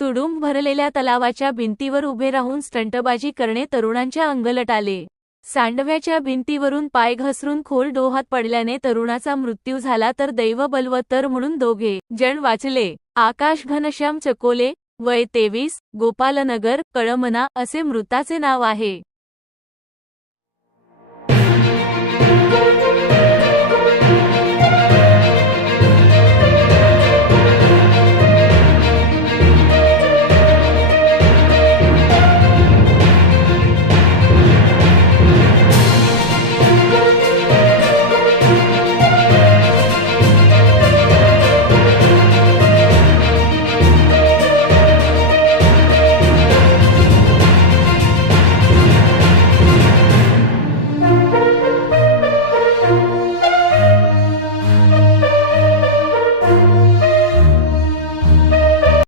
तुडुंब भरलेल्या तलावाच्या भिंतीवर उभे राहून स्टंटबाजी करणे तरुणांच्या अंगलट आले. सांडव्याच्या भिंतीवरून पाय घसरून खोल डोहात पडल्याने तरुणाचा मृत्यू झाला तर दैव बलवत्तर म्हणून 2 जण वाचले. आकाश घनश्याम चकोले, वय 23, गोपालनगर, कळमना असे मृताचे नाव आहे.